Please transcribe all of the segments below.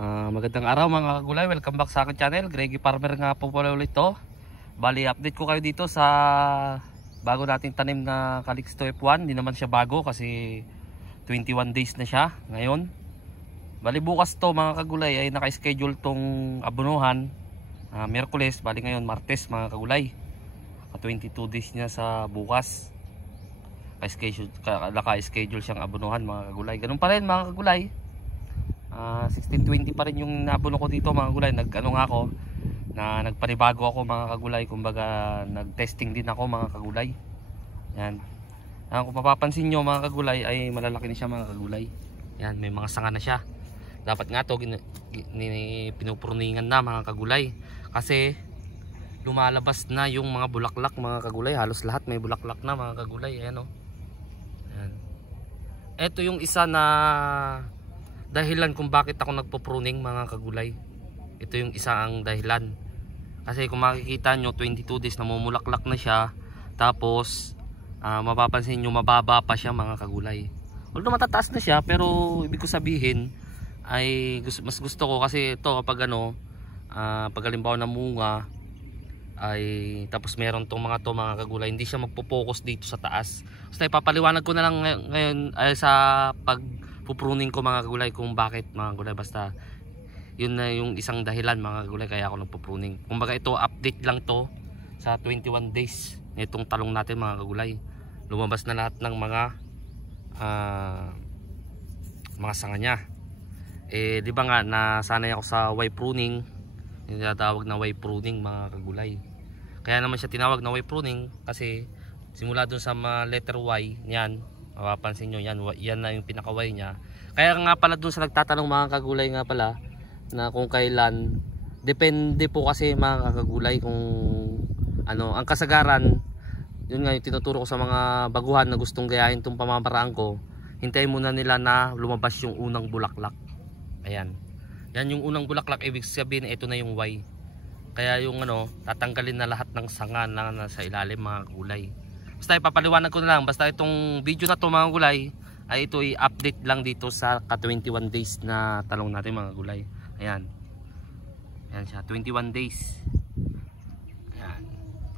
Magandang araw mga kagulay, welcome back sa akin channel. Greggy Farmer nga po pala ulit to. Bali update ko kayo dito sa bago nating tanim na Calixto F1. Hindi naman siya bago kasi 21 days na siya ngayon. Bali bukas to mga kagulay ay naka-schedule tong abunuhan, Miyerkules, bali ngayon Martes mga kagulay. 22 days niya sa bukas. Naka-schedule siyang abunuhan mga kagulay. Ganun pa rin mga kagulay. 1620 pa rin yung nabuno ko dito mga kagulay. Nag-ano nga ako na nagpanibago ako mga kagulay. Kumbaga nag-testing din ako mga kagulay. Yan. Kung mapapansin nyo mga kagulay ay malalaki na siya mga kagulay. Yan, may mga sanga na siya. Dapat nga to pinupurningan na mga kagulay. Kasi lumalabas na yung mga bulaklak mga kagulay. Halos lahat may bulaklak na mga kagulay. Ayan o. Yan. Ito yung isa na dahilan kung bakit ako nagpo-pruning mga kagulay. Ito yung isa ang dahilan. Kasi kung makikita nyo 22 days namumulaklak na siya. Tapos mapapansin nyo mababa pa siya mga kagulay. Although matataas na siya, pero ibig ko sabihin ay mas gusto ko kasi ito kapag ano, pag halimbawa na munga ay tapos meron tong mga kagulay, hindi siya magpo-focus dito sa taas. Basta ipapaliwanag ko na lang ngayon ay sa pupruning ko mga kagulay kung bakit mga kagulay. Basta yun na yung isang dahilan mga kagulay kaya ako nagpupruning. Kumbaga ito update lang to sa 21 days nitong talong natin mga kagulay. Lumabas na lahat ng mga sanga niya. Di ba nga nasanay ako sa Y pruning, yung tinatawag na Y pruning mga kagulay. Kaya naman siya tinawag na Y pruning kasi simula dun sa letter Y yan, mapapansin nyo yan na yung pinaka-Y niya. Kaya nga pala dun sa nagtatanong mga kagulay nga pala na kung kailan, depende po kasi mga kagulay kung ano ang kasagaran. Yun nga yung tinuturo ko sa mga baguhan na gustong gayahin itong pamamaraan ko. Hintayin muna nila na lumabas yung unang bulaklak. Ayan. Yan yung unang bulaklak, ibig sabihin ito na yung Y. Kaya yung ano, tatanggalin na lahat ng sanga na nasa ilalim mga kagulay. Basta ipapaliwanag ko na lang. Basta itong video na to mga kagulay ay ito i-update lang dito sa 21 days na talong natin mga kagulay. Ayan. Ayan siya, 21 days. Ayan.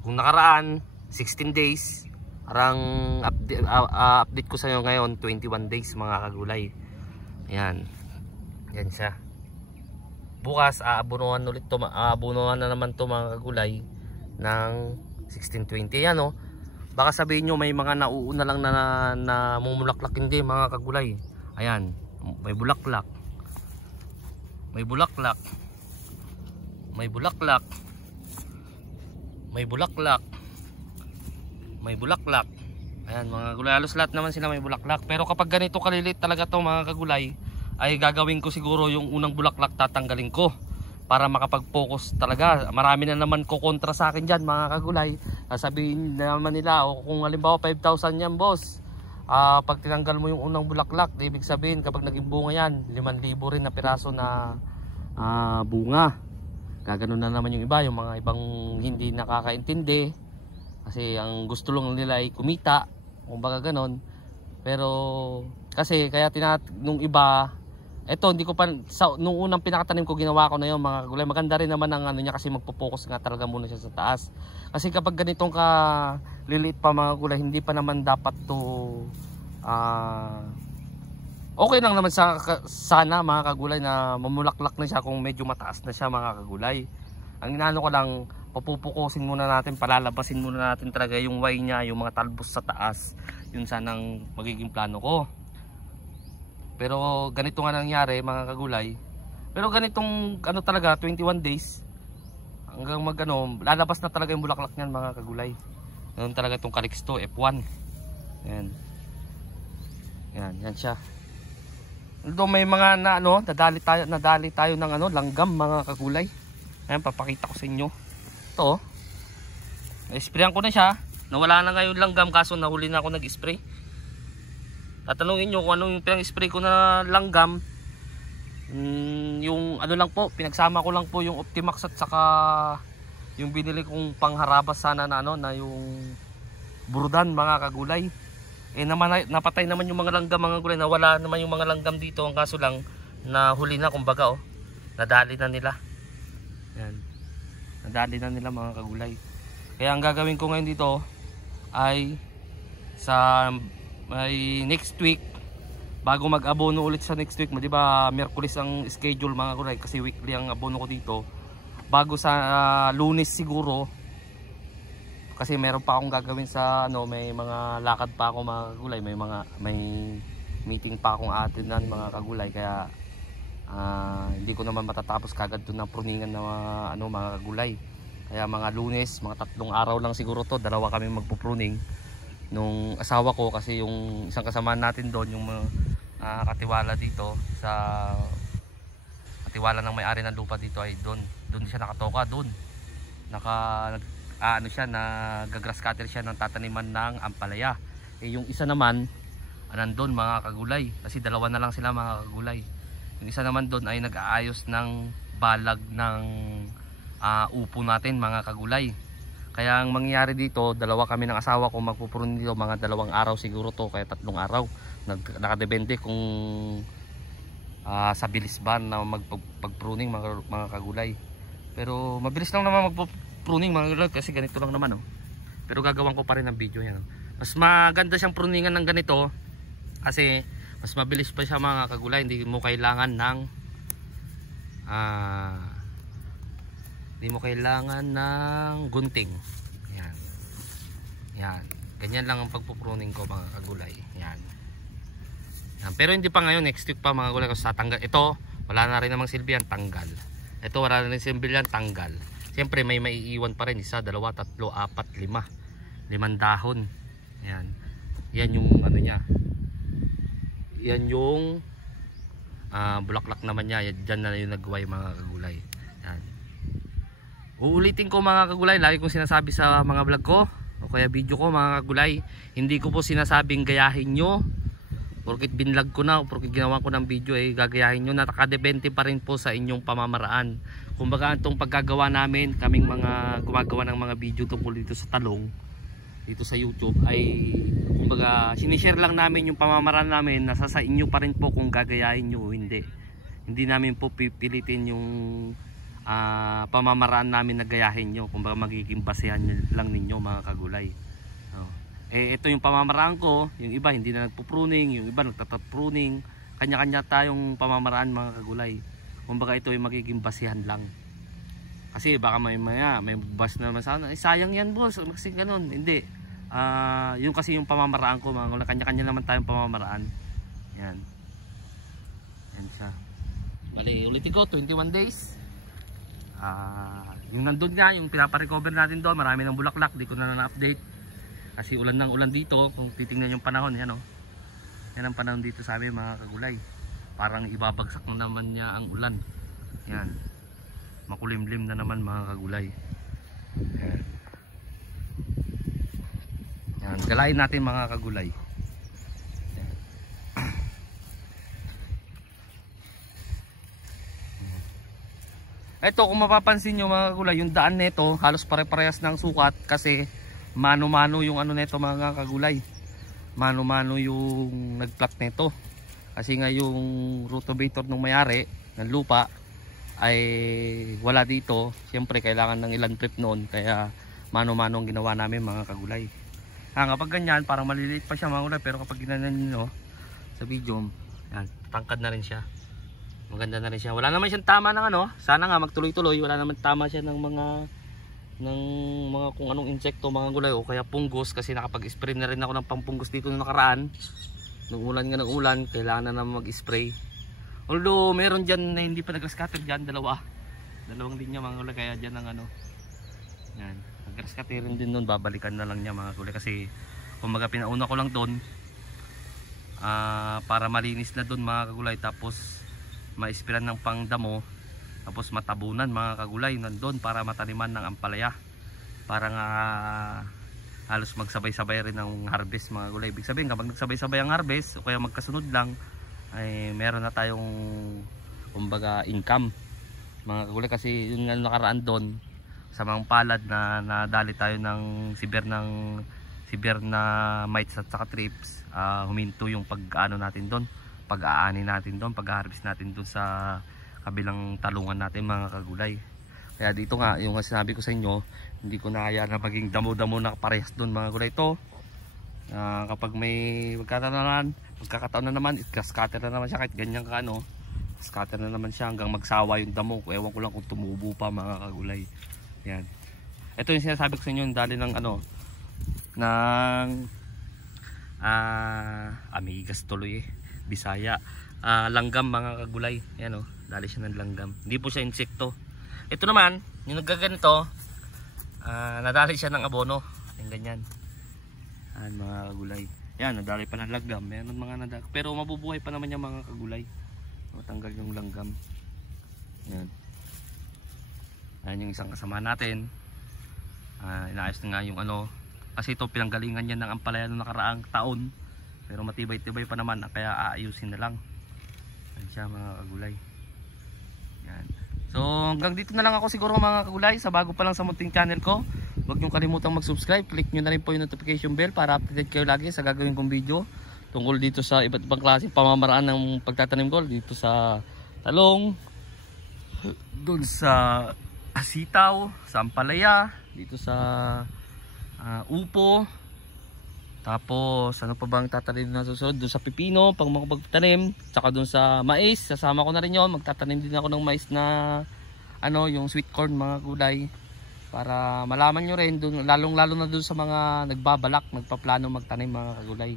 Kung nakaraan 16 days, parang update ko sa inyo ngayon 21 days mga kagulay. Ayan. Yan siya. Bukas aabunuhan ulit to, aabunuhan na naman to mga kagulay ng 1620. Yan o. Baka sabihin nyo may mga nauuna lang na mumulaklak, hindi mga kagulay. Ayan. May bulaklak. May bulaklak. May bulaklak. May bulaklak. May bulaklak. Ayan mga kagulay. Halos lahat naman sila may bulaklak. Pero kapag ganito kalilit talaga to mga kagulay, ay gagawin ko siguro yung unang bulaklak tatanggalin ko para makapag-focus talaga. Marami na naman kukontra sa akin dyan mga kagulay. Sabihin naman nila, o kung halimbawa 5,000 yan boss, pag tinanggal mo yung unang bulaklak, ibig sabihin kapag naging bunga yan 5,000 rin na piraso na bunga. Gaganon na naman yung iba, yung mga ibang hindi nakakaintindi kasi ang gusto lang nila ay kumita, kumbaga ganon. Pero kasi kaya nung iba, eto hindi ko pa nung unang pinakatanim ko ginawa ko na yun mga kagulay. Maganda rin naman ang ano niya kasi magpo-focus nga talaga muna siya sa taas. Kasi kapag ganitong liliit pa mga kagulay, hindi pa naman dapat to okay lang naman sana mga kagulay na mamulaklak na siya kung medyo mataas na siya mga kagulay. Ang inaano ko lang, papupukusin muna natin, palalabasin muna natin talaga yung Y niya, yung mga talbos sa taas. Yun sanang magiging plano ko. Pero ganito nga nangyari mga kagulay. Pero ganitong ano talaga 21 days hanggang lalabas na talaga yung bulaklak niyan mga kagulay. Ganun talaga itong Calixto F1. Yan. Yan siya. Although may mga nadali tayo ng langgam mga kagulay. Ayan, papakita ko sa inyo. Ito. Na-sprayan ko na siya. Nawala na ngayon langgam kaso nahuli na ako nag-spray. Tatanungin nyo kung ano yung pinag-spray ko na langgam. Yung ano lang po, pinagsama ko lang po yung Optimax at saka yung binili kong pangharabas sana na yung burdan mga kagulay. Napatay naman yung mga langgam mga kagulay. Nawala naman yung mga langgam dito. Ang kaso lang nahuli na kumbaga nadali na nila. Yan. Nadali na nila mga kagulay. Kaya ang gagawin ko ngayon dito ay next week, bago mag-abono ulit sa next week, di ba Miyerkules ang schedule mga kagulay kasi weekly ang abono ko dito. Bago sa Lunes siguro, kasi meron pa akong gagawin sa may mga lakad pa ako mga kagulay, may meeting pa akong atinan mga kagulay, kaya hindi ko naman matatapos kagad doon ng pruningan na mga kagulay. Kaya mga Lunes, mga 3 araw lang siguro to, 2 kami magpupruning nung asawa ko, kasi yung isang kasama natin doon, yung katiwala dito sa katiwala ng may-ari ng lupa dito, ay doon siya nakatoka, doon nag-grass cutter siya ng tataniman ng ampalaya. Yung isa naman nandun mga kagulay, kasi 2 na lang sila mga kagulay. Yung isa naman doon ay nag-aayos ng balag ng upo natin mga kagulay. Kaya ang mangyayari dito, 2 kami ng asawa ko magpupruning dito, mga 2 araw siguro to, kaya 3 araw. Nakadepende kung sa bilis ba na magpag-pruning mga kagulay. Pero mabilis lang naman magpruning mga kagulay, kasi ganito lang naman Pero gagawin ko pa rin ng video yan. Mas maganda siyang pruningan ng ganito kasi mas mabilis pa siya mga kagulay. Hindi mo kailangan ng gunting. Yan. Ganyan lang ang pagpupruning ko mga kagulay. Yan. Pero hindi pa ngayon, next week pa mga kagulay, kasi tatanggal ito. Wala na rin namang silbi yan, tanggal. Ito wala na rin silbi yan, tanggal. Siyempre may maiiwan pa rin, 1, 2, 3, 4, 5 dahon. Yan. Yan yung niya. Yan yung bulaklak naman niya. Diyan na yung nagway mga kagulay. Yan. Uulitin ko mga kagulay, lagi kong sinasabi sa mga vlog ko o kaya video ko mga kagulay, hindi ko po sinasabing gayahin nyo porkit binlog ko na o porkit ginawa ko ng video ay gagayahin nyo. Nakadepende pa rin po sa inyong pamamaraan. Kumbaga itong paggagawa namin, kaming mga gumagawa ng mga video tungkol dito sa talong dito sa YouTube, ay kumbaga sinishare lang namin yung pamamaraan namin. Nasa sa inyo pa rin po kung gagayahin nyo o hindi. Hindi namin po pipilitin yung pamamaraan namin na gayahin nyo. Kumbaga magiging basehan lang ninyo mga kagulay. Ito yung pamamaraan ko. Yung iba hindi na nagpo-pruning, yung iba nagtatat-pruning. Kanya-kanya tayong pamamaraan mga kagulay. Kumbaga ito yung magiging basehan lang. Kasi baka may bas na naman sana, sayang yan boss, kasi ganun. Hindi. Yung kasi yung pamamaraan ko mga kagulay, kanya-kanya naman tayong pamamaraan. Yan. Yan siya. Bali, ulitin ko, 21 days. Yung nandun nga, yung pinaparecover natin doon, marami ng bulaklak, di ko na update kasi ulan ng ulan dito. Kung titingnan yung panahon, yan yan ang panahon dito sa amin mga kagulay. Parang ibabagsak na naman niya ang ulan. Yan, makulimlim na naman mga kagulay. Yan, yan. Galain natin mga kagulay. Yan. Ito kung mapapansin nyo mga kagulay, yung daan nito halos pare-parehas ng sukat, kasi mano-mano yung nito mga kagulay. Mano-mano yung nagplat nito. Kasi nga yung rotavator ng may-ari ng lupa ay wala dito. Siyempre kailangan ng ilang trip noon, kaya mano-mano ang ginawa namin mga kagulay. Kapag ganyan parang maliliit pa siya mga kagulay, pero kapag ginanan nyo sa video, yan, tangkad na rin siya. Maganda na rin siya. Wala naman siyang tama ng sana nga magtuloy-tuloy. Wala naman tama siya ng mga kung anong insekto mga gulay o kaya punggos, kasi nakapag-spray na rin ako ng pampunggos dito nung nakaraan. Nung ulan nga ng ulan, kailangan na naman mag-spray. Although meron dyan na hindi pa nag-scatter dyan, dalawang linya mga gulay, kaya dyan ang yan, nag-scatter rin din nun, babalikan na lang niya mga gulay, kasi kumbaga pinauna ko lang doon para malinis na doon mga kagulay, tapos ma-sprayhan ng pangdamo, tapos matabunan mga kagulay nandun para mataniman ng ampalaya, para nga halos magsabay-sabay rin ng harvest mga kagulay. Ibig sabihin kapag nagsabay-sabay ang harvest o kaya magkasunod lang, ay meron na tayong kumbaga income mga kagulay. Kasi yun nga nakaraan doon sa mga palad na nadali tayo ng severe na mites at saka trips, huminto yung pag-ano natin doon, pag-aani natin doon, pag-harvest natin doon sa kabilang talungan natin mga kagulay. Kaya dito nga yung sinabi ko sa inyo, hindi ko na kaya na maging damo-damo na parehas doon mga gulay. Ito kapag may magkakataon na naman, scatter na naman siya kahit ganyan ka ano, scatter na naman siya hanggang magsawa yung damo. Ewan ko lang kung tumubo pa mga kagulay. Yan. Ito yung sinasabi ko sa inyo, yung dali ng ano ng amigas tuloy Bisaya, langgam mga kagulay. Yan dali siya ng langgam, hindi po siya insekto. Ito naman yung naggaganito, nadali siya ng abono, yung ganyan. Mga kagulay, yan nadali pa ng langgam, meron mga nadali, pero mabubuhay pa naman yung mga kagulay, matanggal yung langgam. Yan yung isang kasama natin. Inaayos na nga yung ano, kasi ito pinanggalingan niya ng ampalaya noong nakaraang taon, pero matibay-tibay pa naman, kaya aayusin na lang. Yan siya mga kagulay. Yan. So hanggang dito na lang ako siguro mga kagulay, sa bago pa lang sa munting channel ko. Huwag nyo kalimutang mag-subscribe, click nyo na rin po yung notification bell para updated kayo lagi sa gagawin kong video tungkol dito sa iba't ibang klase pamamaraan ng pagtatanim ko, dito sa talong, doon sa sitaw, sa ampalaya, dito sa upo, tapos ano pa bang tatanim na susunod, doon sa pipino pag makapagtanim, saka doon sa mais, sasama ko na rin yon. Magtatanim din ako ng mais na ano, yung sweet corn mga gulay, para malaman nyo rin doon, lalong lalo na doon sa mga nagbabalak, nagpaplano magtanim mga kagulay.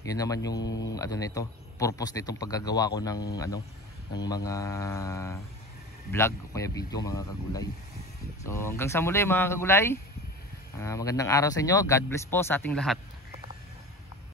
Yun naman yung ano nito, purpose nitong paggagawa ko ng ano, ng mga vlog o kaya video mga kagulay. So hanggang sa muli mga kagulay, magandang araw sa inyo. God bless po sa ating lahat.